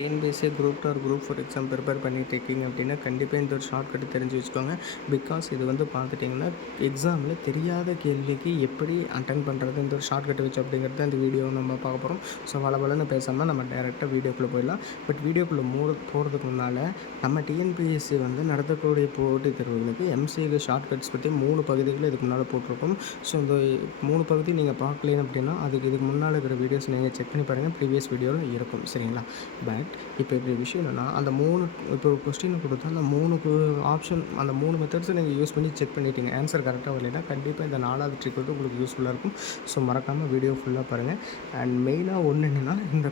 TNPSC group 2 or group 4 exam prepare பண்ணிட்டு இருக்கீங்க அப்படின்னா கண்டிப்பாக இந்த ஒரு ஷார்ட்கட் தெரிஞ்சு வச்சுக்கோங்க. பிகாஸ் இது வந்து பார்த்துட்டிங்கன்னா எக்ஸாமில் தெரியாத கேள்விக்கு எப்படி அட்டென்ட் பண்ணுறது இந்த ஒரு ஷார்ட்கட் வச்சு அப்படிங்கிறது இந்த வீடியோ நம்ம பார்க்க போகிறோம். ஸோ வளவலன்னு பேசாமல் நம்ம டேரெக்டாக வீடியோக்குள்ளே போயிடலாம். பட் வீடியோக்குள்ளே போகிறதுக்கு முன்னால் நம்ம டிஎன்பிஎஸ்சி வந்து நடத்தக்கூடிய போட்டித் தேர்வுகளுக்கு எம்சிஏ ஷார்ட்கட்ஸ் பற்றி 3 பகுதிகள் இதுக்கு முன்னால் போட்டிருக்கோம். ஸோ இந்த 3 பகுதி நீங்கள் பார்க்கலைன்னு அப்படின்னா இதுக்கு முன்னால் இருக்கிற வீடியோஸ் நீங்கள் செக் பண்ணி பாருங்கள். ப்ரீவியஸ் வீடியோவில் இருக்கும், சரிங்களா? பட் இப்போ இப்படி விஷயம் என்னென்னா அந்த 3 இப்போ ஒரு கொஸ்டின் கொடுத்தா அந்த 3 ஆப்ஷன் அந்த 3 மெத்தட்ஸை நீங்கள் யூஸ் பண்ணி செக் பண்ணிட்டீங்க. ஆன்சர் கரெக்டாக வரலைன்னா கண்டிப்பாக இந்த 4வது ட்ரிக் வந்து உங்களுக்கு யூஸ்ஃபுல்லாக இருக்கும். ஸோ மறக்காமல் வீடியோ ஃபுல்லாக பாருங்கள். அண்ட் மெயினாக ஒன்று என்னென்னா இந்த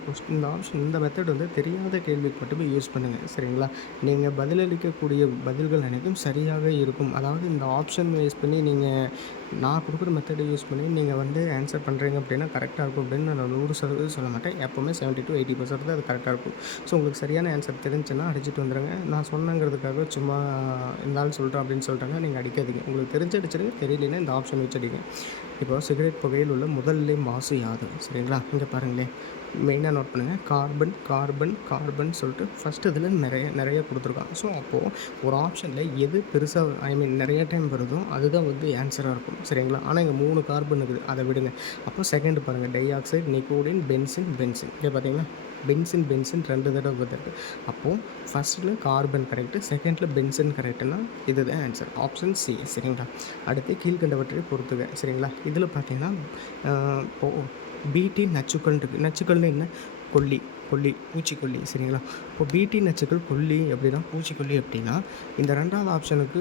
ஆப்ஷன் இந்த மெத்தட் வந்து தெரியாத கேள்விக்கு மட்டுமே யூஸ் பண்ணுங்கள், சரிங்களா? நீங்கள் பதிலளிக்கக்கூடிய பதில்கள் அனைத்தும் சரியாக இருக்கும். அதாவது இந்த ஆப்ஷன் யூஸ் பண்ணி நான் கொடுக்குற மெத்தடை யூஸ் பண்ணி நீங்கள் வந்து ஆன்சர் பண்ணுறீங்க அப்படின்னா கரெக்டாக இருக்கும் அப்படின்னு நான் 100% சொல்ல மாட்டேன். எப்போவுமே 70 to 80% அது கரெக்டாக இருக்கும். ஸோ உங்களுக்கு சரியான ஆன்சர் தெரிஞ்சுன்னா அடிச்சுட்டு வந்துடுங்க. நான் சொன்னங்கிறதுக்காக சும்மா இருந்தாலும் சொல்கிறேன் அப்படின்னு சொல்லிட்டாங்க நீங்கள் அடிக்காதீங்க. உங்களுக்கு தெரிஞ்சு அடிச்சிடுங்க, தெரியலன்னா இந்த ஆப்ஷன் வச்சு அடிங்க. இப்போ சிகரெட் புகையில் உள்ள முதல்ல மாசு யாது, சரிங்களா? இங்கே பாருங்களேன், மெயினாக நோட் பண்ணுங்கள். கார்பன் சொல்லிட்டு ஃபஸ்ட்டு இதில் நிறைய கொடுத்துருக்காங்க. ஸோ அப்போது ஒரு ஆப்ஷனில் எது பெருசாக நிறைய டைம் வருதோ அதுதான் வந்து ஆன்சராக இருக்கும், சரிங்களா? ஆனால் இங்கே 3 கார்பன் இருக்குது, அதை விடுங்க. அப்போ செகண்ட் பாருங்கள், டை ஆக்சைடு, நிக்கோடின், பென்சின். இங்கே பார்த்தீங்களா, பென்சின் 2 தடவை வருது. அப்போது ஃபஸ்ட்டில் கார்பன் கரெக்டு, செகண்டில் பென்சின் கரெக்டுனா இதுதான் ஆன்சர், ஆப்ஷன் சி, சரிங்களா? அடுத்து கீழ்கண்டவற்றை பொறுத்துக, சரிங்களா? இதில் பார்த்தீங்கன்னா இப்போது பிடி நச்சுக்கள் இருக்குது. நச்சுக்கள்னு என்ன? பூச்சிக்கொல்லி, சரிங்களா? இப்போ பிடி நச்சுக்கள் கொல்லி அப்படின்னா பூச்சிக்கொல்லி அப்படின்னா இந்த 2வது ஆப்ஷனுக்கு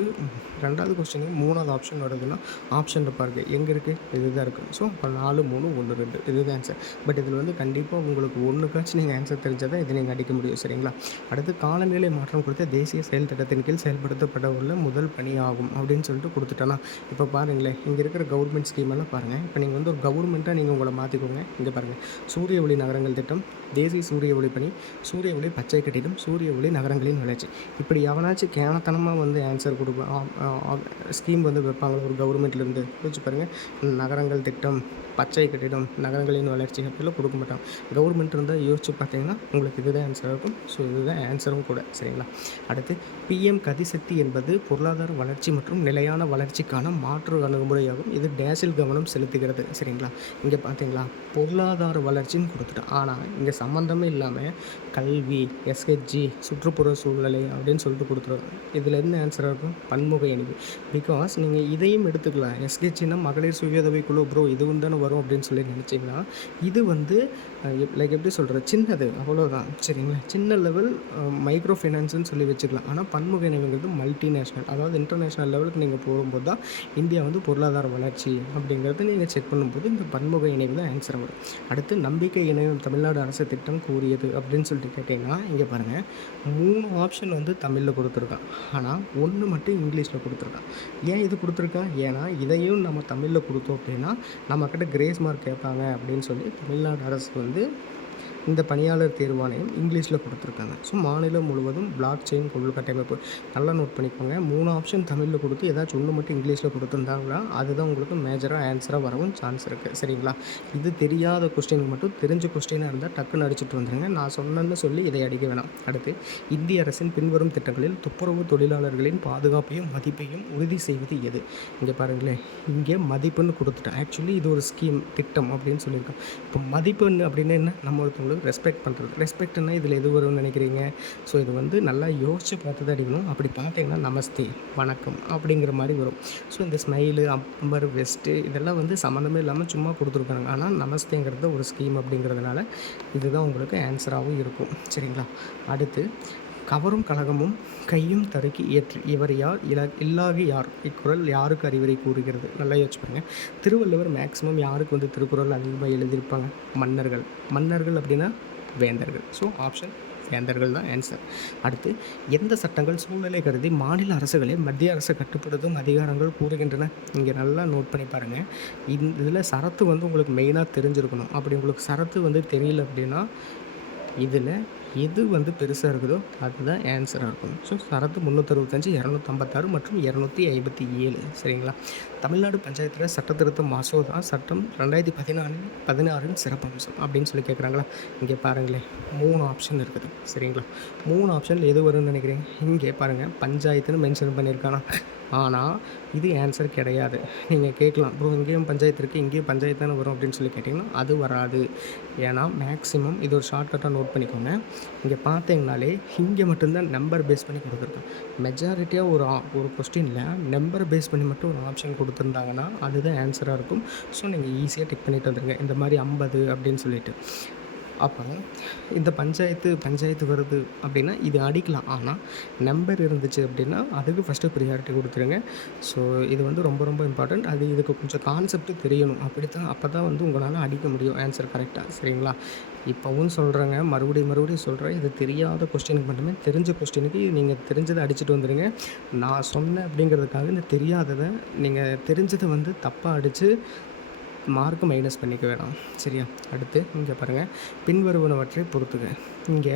2வது கொஸ்டினுக்கு 3வது ஆப்ஷன் வருதுன்னா ஆப்ஷனில் பாருங்கள் எங்கே இருக்குது, இதுதான் இருக்குது. ஸோ இப்போ 4, 3, 1, 2 இதுதான் ஆன்சர். பட் இதில் வந்து கண்டிப்பாக உங்களுக்கு ஒன்றுக்காச்சும் நீங்கள் ஆன்சர் தெரிஞ்சால் தான் இதை நீங்கள் அடிக்க முடியும், சரிங்களா? அடுத்து காலநிலை மாற்றம் கொடுத்த தேசிய செயல் திட்டத்தின் கீழ் செயல்படுத்தப்பட உள்ள முதல் பணி ஆகும் அப்படின்னு சொல்லிட்டு கொடுத்துட்டேன்னா இப்போ பாருங்களேன், இங்கே இருக்கிற கவர்மெண்ட் ஸ்கீமெல்லாம் பாருங்கள். இப்போ நீங்கள் வந்து ஒரு கவர்மெண்ட்டாக நீங்கள் உங்களை மாற்றிக்கோங்க. இங்கே பாருங்கள், சூரிய ஒளி நகரங்கள் திட்டம், தேசிய சூரிய ஒளி பணி, சூரிய ஒளி பச்சை கட்டிடம், சூரிய ஒளி நகரங்களின் வளர்ச்சி. இப்படி எவனாச்சும் கேனத்தனமாக வந்து ஆன்சர் ஸ்கீம் வந்து வைப்பாங்க ஒரு கவர்மெண்ட்லேருந்து. யோசிச்சு பாருங்கள், நகரங்கள் திட்டம், பச்சை கட்டிடம், நகரங்களின் வளர்ச்சி அப்படிலாம் கொடுக்க மாட்டாங்க. கவர்மெண்ட் இருந்தால் யோசிச்சு பார்த்தீங்கன்னா உங்களுக்கு இதுதான் ஆன்சராக இருக்கும். ஸோ இதுதான் ஆன்சரும் கூட, சரிங்களா? அடுத்து பிஎம் கதிசக்தி என்பது பொருளாதார வளர்ச்சி மற்றும் நிலையான வளர்ச்சிக்கான மாற்று அணுகுமுறையாகும். இது டேஷில் கவனம் செலுத்துகிறது, சரிங்களா? இங்கே பார்த்தீங்களா, பொருளாதார வளர்ச்சின்னு கொடுத்துட்டேன். ஆனால் இங்கே சம்மந்தமே இல்லாமல் கல்வி, எஸ்ஹெச்ஜி, சுற்றுப்புற சூழ்நிலை அப்படின்னு சொல்லிட்டு கொடுத்துருவாங்க. இதில் என்ன ஆன்சராக இருக்கும்? பன்முக இணைவு. பிகாஸ் நீங்கள் இதையும் எடுத்துக்கலாம். எஸ்ஹெச்ஜின்னா மகளிர் சுய உதவி குழு, ப்ரோ இதுவும் தானே வரும் அப்படின்னு சொல்லி நினச்சிங்கன்னா இது வந்து எப்படி சொல்கிறது, சின்னது அவ்வளோதான், சரிங்களா? சின்ன லெவல் மைக்ரோ ஃபைனான்ஸ்னு சொல்லி வச்சுக்கலாம். ஆனால் பன்முக இணைவுங்கிறது மல்டிநேஷ்னல், அதாவது இன்டர்நேஷ்னல் லெவலுக்கு நீங்கள் போகும்போது தான் இந்தியா வந்து பொருளாதார வளர்ச்சி அப்படிங்கிறது நீங்கள் செக் பண்ணும்போது இந்த பன்முக இணைவு தான் ஆன்சர் வரும். அடுத்து நம்பிக்கை இணையம் தமிழ்நாடு அரசு திட்டம் கூறியது அப்படின்னு சொல்லிட்டு கேட்டிங்கன்னா இங்கே பாருங்கள், 3 ஆப்ஷன் வந்து தமிழில் கொடுத்துருக்கான். ஆனால் 1 மட்டும் இங்கிலீஷில் கொடுத்துருக்கான். ஏன் இது கொடுத்துருக்கான்? ஏன்னா இதையும் நம்ம தமிழில் கொடுத்தோம் அப்படின்னா நம்மக்கிட்ட கிரேஸ் மார்க் கேட்பாங்க அப்படின்னு சொல்லி தமிழ்நாடு அரசு வந்து இந்த பணியாளர் தேர்வாணையம் இங்கிலீஷில் கொடுத்துருக்காங்க. ஸோ மாநிலம் முழுவதும் பிளாக் செயின் கொள்கை கட்டமைப்பு. நல்லா நோட் பண்ணிக்கோங்க. 3 ஆப்ஷன் தமிழில் கொடுத்து ஏதாச்சும் ஒன்று மட்டும் இங்கிலீஷில் கொடுத்துருந்தாங்கன்னா அதுதான் உங்களுக்கு மேஜராக ஆன்சராக வரவும் சான்ஸ் இருக்குது, சரிங்களா? இது தெரியாத கொஸ்டினுக்கு மட்டும் தெரிஞ்ச கொஸ்டினாக இருந்தால் டக்குன்னு அடிச்சுட்டு வந்துடுங்க. நான் சொன்னேன்னு சொல்லி இதை அடிக்க வேணாம். அடுத்து இந்திய அரசின் பின்வரும் திட்டங்களில் துப்புரவு தொழிலாளர்களின் பாதுகாப்பையும் மதிப்பையும் உறுதி செய்வது எது? இங்கே பாருங்களேன், இங்கே மதிப்புன்னு கொடுத்துட்டேன். ஆக்சுவலி இது ஒரு ஸ்கீம், திட்டம் அப்படின்னு சொல்லியிருக்கேன். இப்போ மதிப்புன்னு அப்படின்னு என்ன? நம்ம ஒருத்தவங்களுக்கு ரெஸ்பெக்ட் பண்ணுறது. ரெஸ்பெக்ட்னா இதில் எது வரும்னு நினைக்கிறீங்க? ஸோ இது வந்து நல்லா யோசித்து பார்த்து தான் அடிக்கணும். அப்படி பார்த்தீங்கன்னா நமஸ்தே, வணக்கம் அப்படிங்கிற மாதிரி வரும். ஸோ இந்த ஸ்மைலு, அப்பர், வெஸ்ட்டு இதெல்லாம் வந்து சம்மந்தமே இல்லாமல் சும்மா கொடுத்துருக்காங்க. ஆனால் நமஸ்தேங்கிறது ஒரு ஸ்கீம் அப்படிங்கிறதுனால இதுதான் உங்களுக்கு ஆன்சராகவும் இருக்கும், சரிங்களா? அடுத்து கவரும் கழகமும் கையும் தருக்கி ஏற்று இவர் யார், இல்லாகி யார், இக்குறள் யாருக்கு அறிவுரை கூறுகிறது? நல்லா யோசிச்சுப்பாங்க. திருவள்ளுவர் மேக்ஸிமம் யாருக்கு வந்து திருக்குறள் அதிகமாக எழுதியிருப்பாங்க? மன்னர்கள் அப்படின்னா வேந்தர்கள். ஸோ ஆப்ஷன் வேந்தர்கள் தான் ஆன்சர். அடுத்து எந்த சட்டங்கள் சூழ்நிலை கருதி மாநில அரசுகளை மத்திய அரசு கட்டுப்படுத்தும் அதிகாரங்கள் கூறுகின்றன? இங்கே நல்லா நோட் பண்ணி பாருங்கள். இதில் சரத்து வந்து உங்களுக்கு மெயினாக தெரிஞ்சிருக்கணும். அப்படி உங்களுக்கு சரத்து வந்து தெரியல அப்படின்னா இதில் எது வந்து பெருசாக இருக்குதோ அதுதான் ஆன்சராக இருக்கும். ஸோ சரத்து 365, 256 மற்றும் 257, சரிங்களா? தமிழ்நாடு பஞ்சாயத்து சட்ட திருத்த மசோதா சட்டம் 2016 சிறப்பம்சம் அப்படின்னு சொல்லி கேட்குறாங்களா? இங்கே பாருங்களேன் 3 ஆப்ஷன் இருக்குது. சரிங்களா? 3 ஆப்ஷனில் எது வரும்னு நினைக்கிறீங்க? இங்கே பாருங்கள் பஞ்சாயத்துன்னு மென்ஷன் பண்ணியிருக்கானா? ஆனால் இது ஆன்சர் கிடையாது. நீங்கள் கேட்கலாம், ப்ரோ இங்கேயும் பஞ்சாயத்து இருக்குது, இங்கேயும் பஞ்சாயத்து தானே வரும் அப்படின்னு சொல்லி கேட்டிங்கன்னா அது வராது. ஏன்னா மேக்ஸிமம் இது ஒரு ஷார்ட்கட்டாக நோட் பண்ணிக்கோங்க. இங்கே பார்த்தீங்கனாலே இங்கே மட்டும்தான் நம்பர் பேஸ் பண்ணி கொடுத்துருக்கேன். மெஜாரிட்டியாக ஒரு கொஸ்டினில் நம்பர் பேஸ் பண்ணி மட்டும் ஒரு ஆப்ஷன் கொடுத்துருந்தாங்கன்னா அதுதான் ஆன்சராக இருக்கும். ஸோ நீங்கள் ஈஸியாக டிக் பண்ணிட்டு வந்துடுங்க. இந்த மாதிரி 50 அப்படின்னு சொல்லிட்டு. அப்புறம் இந்த பஞ்சாயத்து வருது அப்படின்னா இது அடிக்கலாம். ஆனால் நம்பர் இருந்துச்சு அப்படின்னா அதுக்கு ஃபஸ்ட்டு ப்ரியாரிட்டி கொடுத்துருங்க. ஸோ இது வந்து ரொம்ப ரொம்ப இம்பார்ட்டண்ட். அது இதுக்கு கொஞ்சம் கான்செப்ட் தெரியணும். அப்போ தான் வந்து உங்களால் அடிக்க முடியும் ஆன்சர் கரெக்டாக. சரிங்களா? இப்போவும் சொல்கிறேங்க, மறுபடியும் சொல்கிறேன், இது தெரியாத கொஸ்டினுக்கு மட்டுமே. தெரிஞ்ச கொஸ்டினுக்கு நீங்கள் தெரிஞ்சதை அடிச்சுட்டு வந்துடுங்க. நான் சொன்னேன் அப்படிங்கிறதுக்காக இந்த தெரியாததை நீங்கள் தெரிஞ்சதை வந்து தப்பாக அடித்து மார்க்கு மைனஸ் பண்ணிக்க வேணாம். சரியா? அடுத்து இங்கே பாருங்கள், பின்வருவனவற்றை பொறுத்துக. இங்கே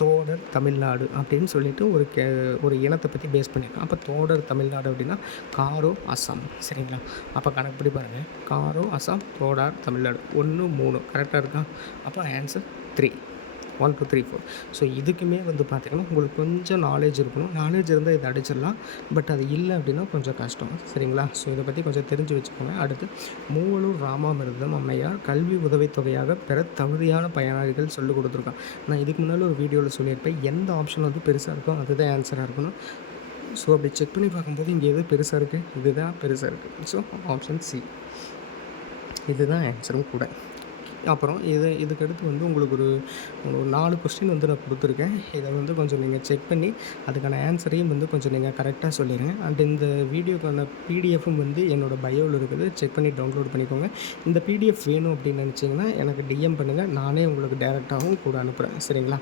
தோடர் தமிழ்நாடு அப்படின்னு சொல்லிட்டு ஒரு இனத்தை பற்றி பேஸ் பண்ணியிருக்கோம். அப்போ தோடர் தமிழ்நாடு அப்படின்னா காரோ அசாம். சரிங்களா? அப்போ கணக்குப்படி பாருங்கள், காரோ அசாம் தோடார் தமிழ்நாடு 1 3 கரெக்டாக இருக்கா? அப்போ ஆன்சர் 3 1 2 3 4. ஸோ இதுக்குமே வந்து பார்த்திங்கன்னா உங்களுக்கு கொஞ்சம் நாலேஜ் இருக்கணும். நாலேஜ் இருந்தால் இதை அடிச்சிடலாம். பட் அது இல்லை அப்படின்னா கொஞ்சம் கஷ்டம். சரிங்களா? ஸோ இதை பற்றி கொஞ்சம் தெரிஞ்சு வச்சுக்கோங்க. அடுத்து மூவலூர் ராமாமிர்தம் அம்மையார் கல்வி உதவித்தொகையாக பெற தகுதியான பயனாளிகள் சொல்லிக் கொடுத்துருக்கான். நான் இதுக்கு முன்னால் ஒரு வீடியோவில் சொல்லியிருப்பேன், எந்த ஆப்ஷன் வந்து பெருசாக இருக்கும் அதுதான் ஆன்சராக இருக்கணும். ஸோ அப்படி செக் பண்ணி பார்க்கும்போது இங்கே எது பெருசாக இருக்குது? இதுதான் பெருசாக இருக்குது. ஸோ ஆப்ஷன் சி இதுதான் ஆன்சரும் கூட. அப்புறம் இதுக்கடுத்து வந்து உங்களுக்கு ஒரு 4 கொஸ்டின் வந்து நான் கொடுத்துருக்கேன். இதை வந்து கொஞ்சம் நீங்கள் செக் பண்ணி அதுக்கான ஆன்சரையும் வந்து கொஞ்சம் நீங்கள் கரெக்டாக சொல்லிடுங்க. அண்ட் இந்த வீடியோக்கான பிடிஎஃப்பும் வந்து என்னோடய பயோவில் இருக்குது. செக் பண்ணி டவுன்லோட் பண்ணிக்கோங்க. இந்த பிடிஎஃப் வேணும் அப்படின்னு நினச்சிங்கன்னா எனக்கு டிஎம் பண்ணுங்கள். நானே உங்களுக்கு டேரெக்டாகவும் கூட அனுப்புகிறேன். சரிங்களா?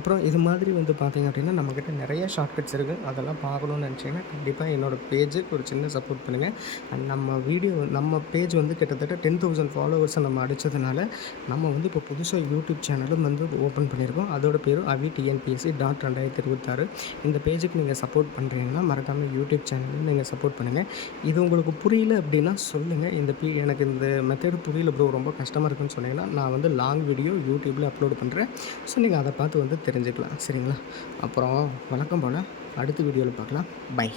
அப்புறம் இது மாதிரி வந்து பார்த்திங்க அப்படின்னா நம்மக்கிட்ட நிறைய ஷார்ட்கட்ஸ் இருக்குது. அதெல்லாம் பார்க்கணுன்னு நினச்சிங்கன்னா கண்டிப்பாக என்னோடய பேஜுக்கு ஒரு சின்ன சப்போர்ட் பண்ணுங்கள். அண்ட் நம்ம பேஜ் வந்து கிட்டத்தட்ட 10,000 ஃபாலோவர்ஸை நம்ம அடித்ததுனால நம்ம வந்து இப்போ புதுசாக யூடியூப் சேனலும் வந்து ஓப்பன் பண்ணியிருக்கோம். அதோட பேர் avitnpsc.2026. இந்த பேஜுக்கு நீங்கள் சப்போர்ட் பண்ணுறீங்கன்னா மறக்காமல் யூடியூப் சேனலும் நீங்கள் சப்போர்ட் பண்ணுங்கள். இது உங்களுக்கு புரியல அப்படின்னா சொல்லுங்கள். எனக்கு இந்த மெத்தடு புரியல ப்ரோ, ரொம்ப கஷ்டமாக இருக்குன்னு சொன்னீங்கன்னா நான் வந்து லாங் வீடியோ யூடியூப்பில் அப்லோட் பண்ணுறேன். ஸோ நீங்கள் அதை பார்த்து வந்து தெரிஞ்சுக்கலாம். சரிங்களா? அப்புறம் வழக்கம் போல் அடுத்த வீடியோவில் பார்க்கலாம். பை.